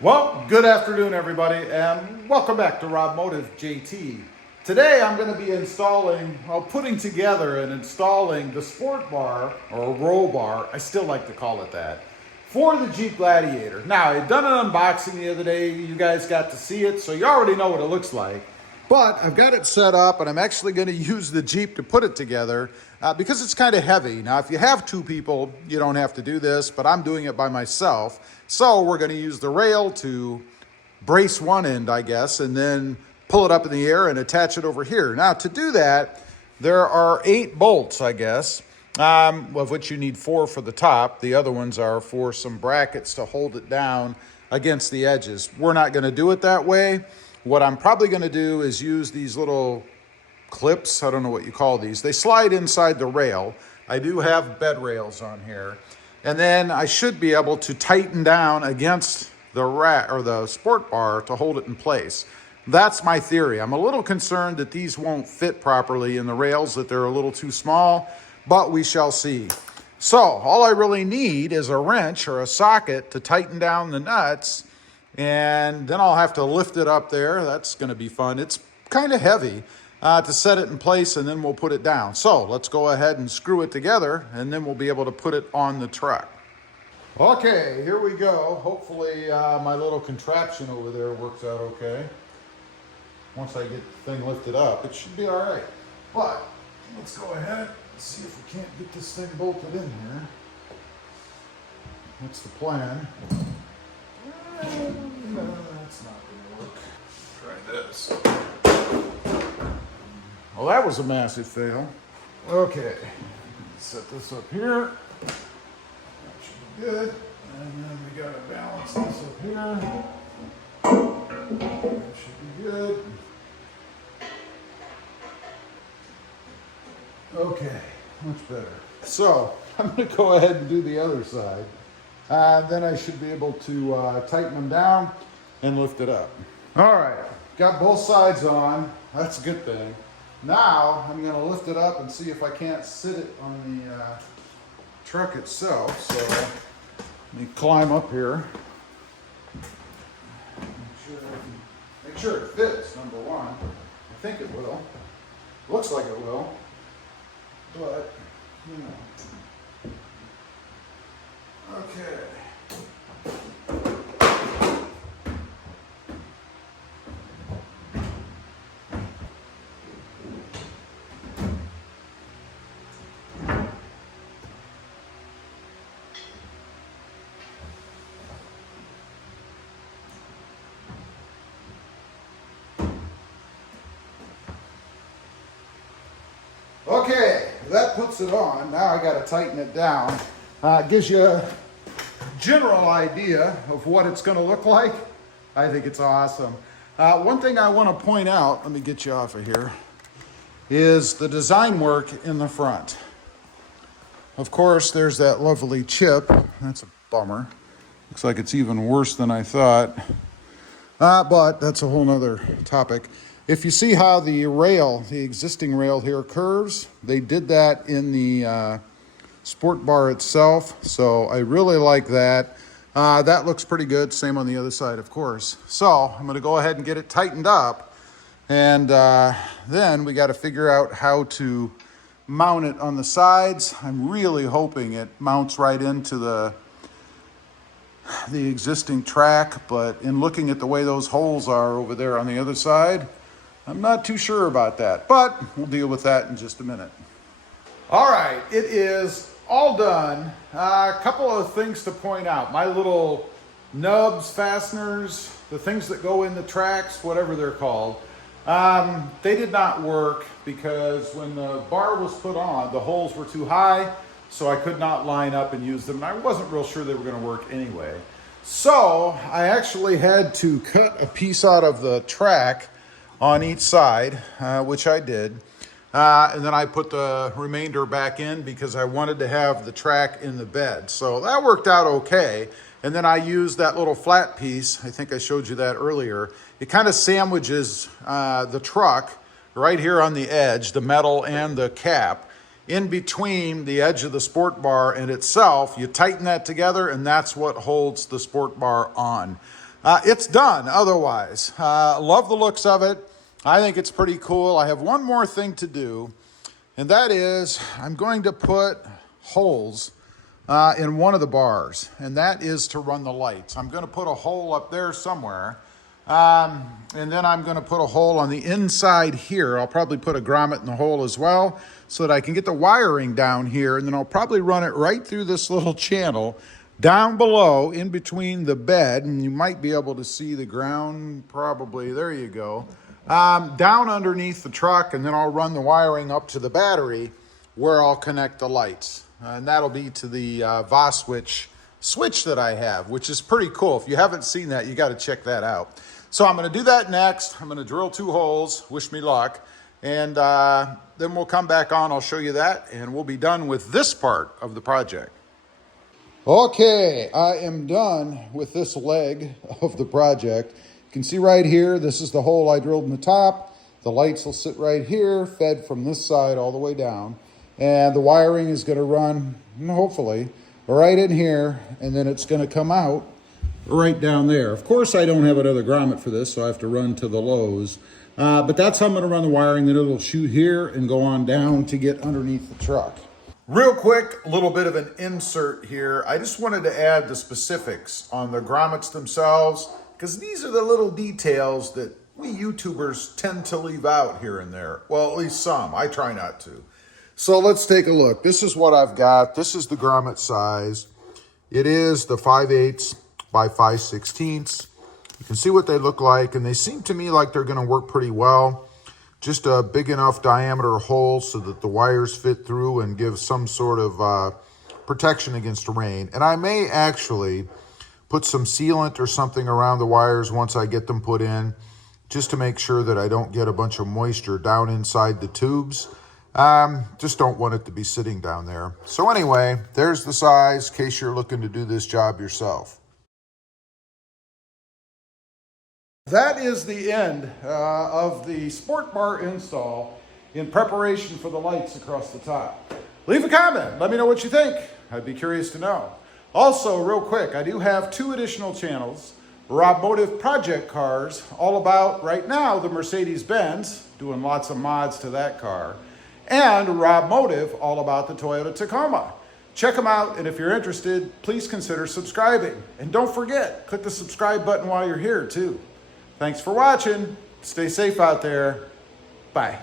Well, good afternoon, everybody, and welcome back to Rob Motive JT. Today I'm going to be putting together and installing the sport bar, or roll bar, I still like to call it that, for the Jeep Gladiator. Now, I had done an unboxing the other day, you guys got to see it, so you already know what it looks like. But I've got it set up, and I'm actually going to use the Jeep to put it together because it's kind of heavy. Now, if you have two people, you don't have to do this, but I'm doing it by myself. So we're going to use the rail to brace one end, I guess, and then pull it up in the air and attach it over here. Now, to do that, there are 8 bolts, I guess, of which you need 4 for the top. The other ones are for some brackets to hold it down against the edges. We're not going to do it that way. What I'm probably going to do is use these little clips. I don't know what you call these. They slide inside the rail. I do have bed rails on here. And then I should be able to tighten down against the rack or the sport bar to hold it in place. That's my theory. I'm a little concerned that these won't fit properly in the rails, that they're a little too small, but we shall see. So all I really need is a wrench or a socket to tighten down the nuts, and then I'll have to lift it up there. That's going to be fun. It's kind of heavy to set it in place, and then we'll put it down. So let's go ahead and screw it together, and then we'll be able to put it on the truck. Okay, here we go. Hopefully my little contraption over there works out okay. Once I get the thing lifted up, it should be all right. But let's go ahead and see if we can't get this thing bolted in here. That's the plan. No, that's not going to work. Try this. Well, that was a massive fail. Okay, set this up here. That should be good. And then we got to balance this up here. That should be good. Okay, much better. So I'm going to go ahead and do the other side. Then I should be able to tighten them down and lift it up. All right, got both sides on. That's a good thing. Now I'm going to lift it up and see if I can't sit it on the truck itself. So let me climb up here. Make sure it fits, number one. I think it will. Looks like it will. But, you know. Okay. Okay, that puts it on. Now I got to tighten it down. Gives you a general idea of what it's going to look like. I think it's awesome. One thing I want to point out, let me get you off of here, is the design work in the front. Of course, there's that lovely chip. That's a bummer. Looks like it's even worse than I thought. But that's a whole nother topic. If you see how the rail, the existing rail here curves, they did that in the sport bar itself. So I really like that. That looks pretty good. Same on the other side, of course. So I'm going to go ahead and get it tightened up. And then we got to figure out how to mount it on the sides. I'm really hoping it mounts right into the existing track. But in looking at the way those holes are over there on the other side, I'm not too sure about that, but we'll deal with that in just a minute. All right, it is all done. A couple of things to point out. My little nubs, fasteners, the things that go in the tracks, whatever they're called, they did not work because when the bar was put on, the holes were too high, so I could not line up and use them. And I wasn't real sure they were going to work anyway. So I actually had to cut a piece out of the track on each side, which I did. And then I put the remainder back in because I wanted to have the track in the bed. So that worked out okay. And then I used that little flat piece. I think I showed you that earlier. It kind of sandwiches the truck right here on the edge, the metal and the cap, in between the edge of the sport bar and itself. You tighten that together, and that's what holds the sport bar on. It's done otherwise. Love the looks of it. I think it's pretty cool. I have one more thing to do, and that is I'm going to put holes in one of the bars, and that is to run the lights. I'm going to put a hole up there somewhere, and then I'm going to put a hole on the inside here. I'll probably put a grommet in the hole as well so that I can get the wiring down here, and then I'll probably run it right through this little channel down below in between the bed, and you might be able to see the ground probably. There you go. Down underneath the truck, and then I'll run the wiring up to the battery where I'll connect the lights. And that'll be to the VOS switch that I have, which is pretty cool. If you haven't seen that, you got to check that out. So I'm going to do that next. I'm going to drill 2 holes. Wish me luck. And then we'll come back on. I'll show you that, and we'll be done with this part of the project. Okay, I am done with this leg of the project. You can see right here, this is the hole I drilled in the top. The lights will sit right here, fed from this side all the way down. And the wiring is going to run, hopefully, right in here, and then it's going to come out right down there. Of course, I don't have another grommet for this, so I have to run to the Lowe's. But that's how I'm going to run the wiring. Then it'll shoot here and go on down to get underneath the truck. Real quick, a little bit of an insert here. I just wanted to add the specifics on the grommets themselves, because these are the little details that we YouTubers tend to leave out here and there. Well, at least some. I try not to. So let's take a look. This is what I've got. This is the grommet size. It is the 5/8 by 5/16. You can see what they look like, and they seem to me like they're going to work pretty well. Just a big enough diameter hole so that the wires fit through and give some sort of protection against rain. And I may actually put some sealant or something around the wires once I get them put in, just to make sure that I don't get a bunch of moisture down inside the tubes. Just don't want it to be sitting down there. So anyway, there's the size in case you're looking to do this job yourself. That is the end of the sport bar install in preparation for the lights across the top. Leave a comment. Let me know what you think. I'd be curious to know. Also, real quick, I do have 2 additional channels. Rob Motive Project Cars, all about, right now, the Mercedes-Benz, doing lots of mods to that car. And Rob Motive, all about the Toyota Tacoma. Check them out, and if you're interested, please consider subscribing. And don't forget, click the subscribe button while you're here, too. Thanks for watching. Stay safe out there. Bye.